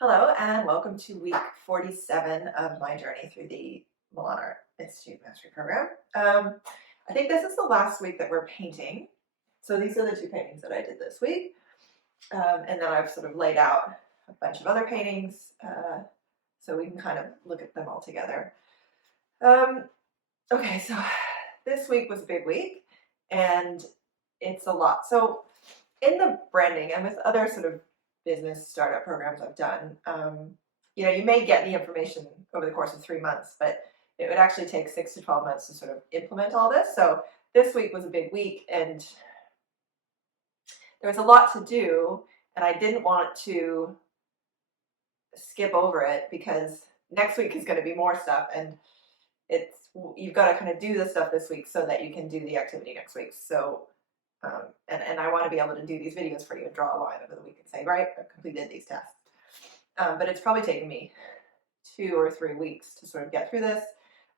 Hello and welcome to week 47 of my journey through the Milan Art Institute Mastery Program. I think this is the last week that we're painting. So these are the two paintings that I did this week. And then I've sort of laid out a bunch of other paintings so we can kind of look at them all together. Okay, so this week was a big week and it's a lot. So in the branding and with other sort of business startup programs I've done, you may get the information over the course of 3 months, but it would actually take 6 to 12 months to sort of implement all this. So this week was a big week and there was a lot to do, and I didn't want to skip over it because next week is going to be more stuff, and you've got to kind of do the stuff this week so that you can do the activity next week. So and I want to be able to do these videos for you and draw a line over the week and say, right, I've completed these tasks. But it's probably taken me 2 or 3 weeks to sort of get through this.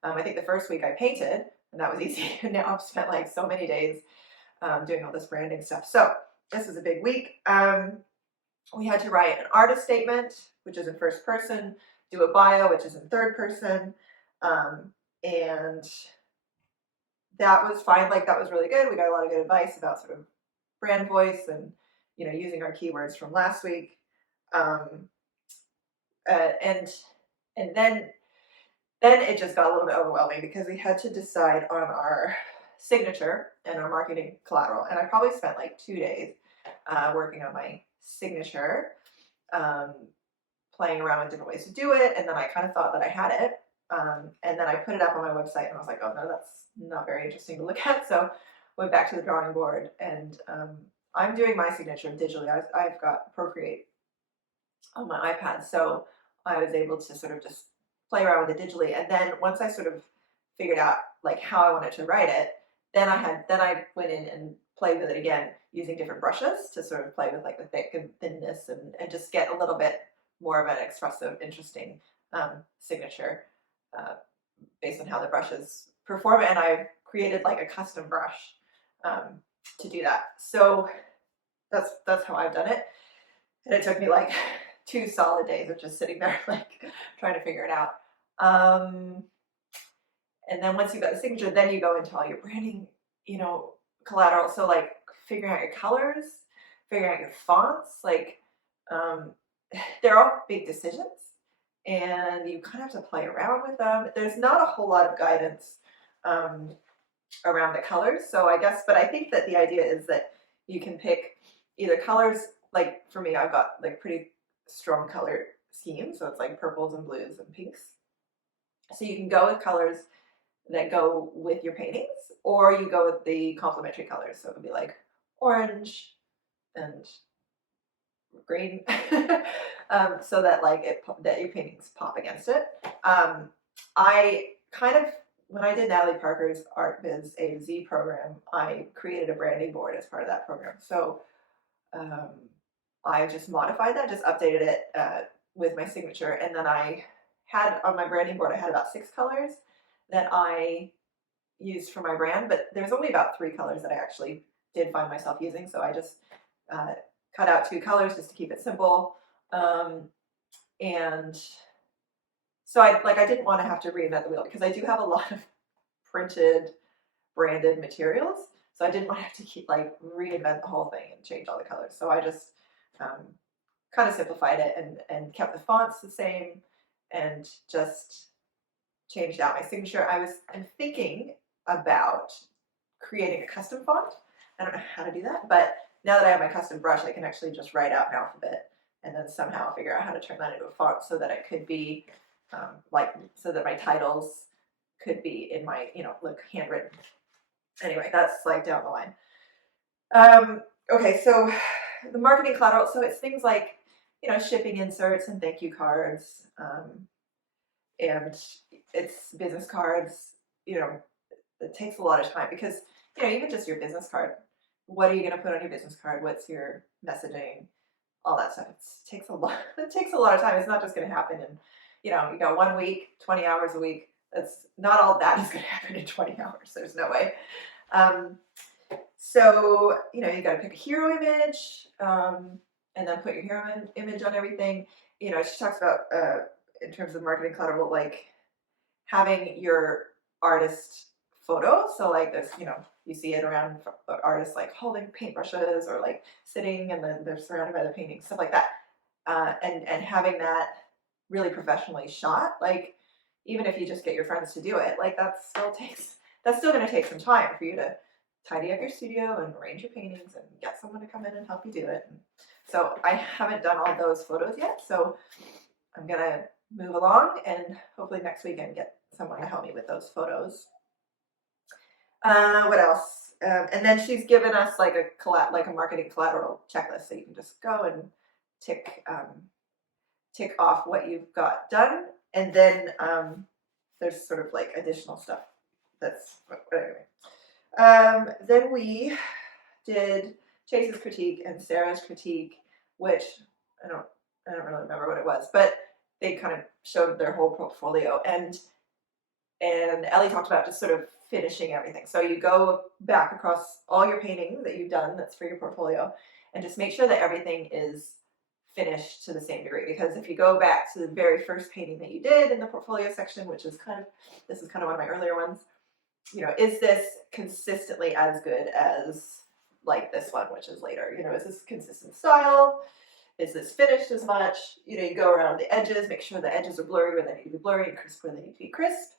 I think the first week I painted, and that was easy. And now I've spent like so many days doing all this branding stuff. So this was a big week. We had to write an artist statement, which is in first person, do a bio, which is in third person, and that was fine. Like, that was really good. We got a lot of good advice about sort of brand voice and, using our keywords from last week. And then it just got a little bit overwhelming because we had to decide on our signature and our marketing collateral. And I probably spent like 2 days working on my signature, playing around with different ways to do it. And then I kind of thought that I had it. And then I put it up on my website and I was like, oh no, that's not very interesting to look at. So went back to the drawing board, and I'm doing my signature digitally. I've got Procreate on my iPad, so I was able to sort of just play around with it digitally. And then once I sort of figured out like how I wanted to write it, then I went in and played with it again using different brushes to sort of play with like the thick and thinness and just get a little bit more of an expressive, interesting signature based on how the brushes perform. And I've created like a custom brush to do that. So that's how I've done it. And it took me like 2 solid days of just sitting there like trying to figure it out. And then once you've got the signature, then you go into all your branding, collateral. So like figuring out your colors, figuring out your fonts, like they're all big decisions. And you kind of have to play around with them. There's not a whole lot of guidance around the colors. So but I think that the idea is that you can pick either colors, like for me, I've got like pretty strong color scheme. So it's like purples and blues and pinks. So you can go with colors that go with your paintings, or you go with the complementary colors. So it would be like orange and green, so that like that your paintings pop against it. I kind of, when I did Natalie Parker's Art Biz A to Z program, I created a branding board as part of that program. So I just modified that, just updated it with my signature, and then I had on my branding board, I had about 6 colors that I used for my brand, but there's only about 3 colors that I actually did find myself using. So I just cut out 2 colors just to keep it simple. And so I didn't want to have to reinvent the wheel because I do have a lot of printed branded materials. So I didn't want to have to keep like reinvent the whole thing and change all the colors. So I just kind of simplified it and kept the fonts the same and just changed out my signature. I'm thinking about creating a custom font. I don't know how to do that, but now that I have my custom brush, I can actually just write out an alphabet and then somehow figure out how to turn that into a font so that it could be so that my titles could be in my, like handwritten. Anyway, that's like down the line. Okay, so the marketing collateral. So it's things like, shipping inserts and thank you cards, and it's business cards. It takes a lot of time because, even just your business card, what are you going to put on your business card? What's your messaging? All that stuff. It takes a lot. It takes a lot of time. It's not just going to happen in, you got 1 week, 20 hours a week. That's not all that is going to happen in 20 hours. There's no way. So, you got to pick a hero image, and then put your hero image on everything. you know, she talks about in terms of marketing collateral, like having your artist photo. So like this, you know, you see it around artists like holding paintbrushes or like sitting and then they're surrounded by the paintings, stuff like that. And having that really professionally shot, like even if you just get your friends to do it, like that's still going to take some time for you to tidy up your studio and arrange your paintings and get someone to come in and help you do it. And so I haven't done all those photos yet, so I'm gonna move along and hopefully next weekend get someone to help me with those photos. What else? And then she's given us like a marketing collateral checklist, so you can just go and tick tick off what you've got done, and then there's sort of like additional stuff. That's anyway. Then we did Chase's critique and Sarah's critique, which I don't really remember what it was, but they kind of showed their whole portfolio, and Ellie talked about just sort of finishing everything. So you go back across all your paintings that you've done that's for your portfolio and just make sure that everything is finished to the same degree, because if you go back to the very first painting that you did in the portfolio section, which is this is kind of one of my earlier ones, you know, is this consistently as good as like this one, which is later? You know, is this consistent style? Is this finished as much? You know, you go around the edges, make sure the edges are blurry where they need to be blurry and crisp where they need to be crisp.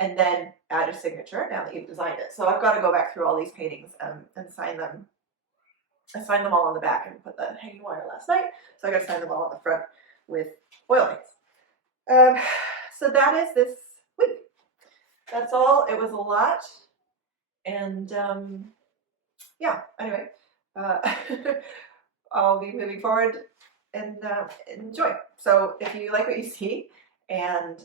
And then add a signature now that you've designed it. So I've got to go back through all these paintings and sign them. I signed them all on the back and put the hanging wire last night. So I got to sign them all on the front with oil paints. So that is this week. That's all. It was a lot. And yeah, anyway, I'll be moving forward and enjoy. So if you like what you see and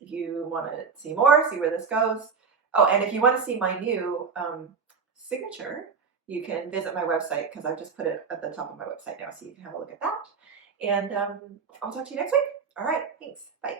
you want to see more, see where this goes. Oh, and if you want to see my new signature, you can visit my website, because I've just put it at the top of my website now, so you can have a look at that. And I'll talk to you next week. All right, thanks. Bye.